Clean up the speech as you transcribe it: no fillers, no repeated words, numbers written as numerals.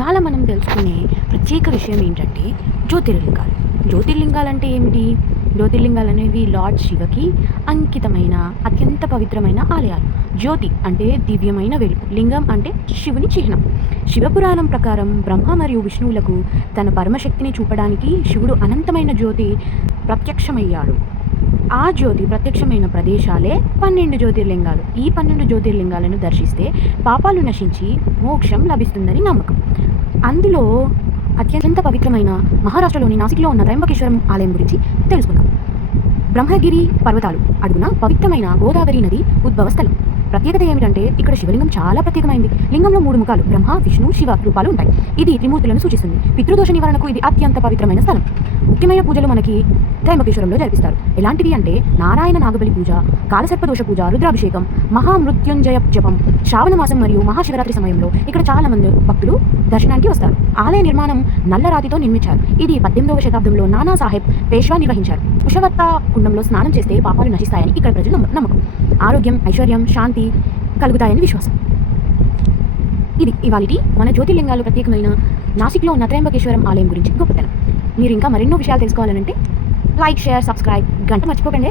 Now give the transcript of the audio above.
ఇవాళ మనం తెలుసుకునే ప్రత్యేక విషయం ఏంటంటే జ్యోతిర్లింగాలు. జ్యోతిర్లింగాలంటే ఏమిటి? జ్యోతిర్లింగాలు అనేవి లార్డ్ శివకి అంకితమైన అత్యంత పవిత్రమైన ఆలయాలు. జ్యోతి అంటే దివ్యమైన వెలుగు, లింగం అంటే శివుని చిహ్నం. శివపురాణం ప్రకారం బ్రహ్మ మరియు విష్ణువులకు తన పరమశక్తిని చూపడానికి శివుడు అనంతమైన జ్యోతి ప్రత్యక్షమయ్యాడు. ఆ జ్యోతి ప్రత్యక్షమైన ప్రదేశాలే 12 జ్యోతిర్లింగాలు. ఈ 12 జ్యోతిర్లింగాలను దర్శిస్తే పాపాలు నశించి మోక్షం లభిస్తుందని నమ్మకం. అందులో అత్యంత పవిత్రమైన మహారాష్ట్రలోని నాసిక్లో ఉన్న త్రయంబకేశ్వరం ఆలయం గురించి తెలుసుకుందాం. బ్రహ్మగిరి పర్వతాలు అడుగున పవిత్రమైన గోదావరి నది ఉద్భవ స్థలం. ప్రత్యేకత ఏమిటంటే ఇక్కడ శివలింగం చాలా ప్రత్యేకమైంది. లింగంలో 3 ముఖాలు, బ్రహ్మ, విష్ణు, శివ రూపాలు ఉంటాయి. ఇది త్రిమూర్తులను సూచిస్తుంది. పితృదోష నివారణకు ఇది అత్యంత పవిత్రమైన స్థలం. ముఖ్యమైన పూజలు మనకి త్రయంబకేశ్వరంలో జరిపిస్తారు. ఎలాంటివి అంటే నారాయణ నాగబలి పూజ, కాలసర్పదోష పూజ, రుద్రాభిషేకం, మహామృత్యుంజయ జపం. శ్రావణ మాసం మరియు మహాశివరాత్రి సమయంలో ఇక్కడ చాలా మంది భక్తులు దర్శనానికి వస్తారు. ఆలయ నిర్మాణం నల్లరాతితో నిర్మించారు. ఇది 18వ శతాబ్దంలో నానా సాహెబ్ పేష్వా నిర్వహించారు. కుషవర్త కుండంలో స్నానం చేస్తే పాపాలు నశిస్తాయని ఇక్కడ ప్రజలు నమ్మకం. ఆరోగ్యం, ఐశ్వర్యం, శాంతి కలుగుతాయని విశ్వాసం. ఇది ఇవాళ మన జ్యోతిర్లింగాలు ప్రత్యేకమైన నాసిక్లో ఉన్న త్రయంబకేశ్వరం ఆలయం గురించి గొప్పతనం. మీరు ఇంకా మరెన్నో విషయాలు తెలుసుకోవాలంటే లైక్, షేర్, సబ్స్క్రైబ్, గంట మర్చిపోకండి.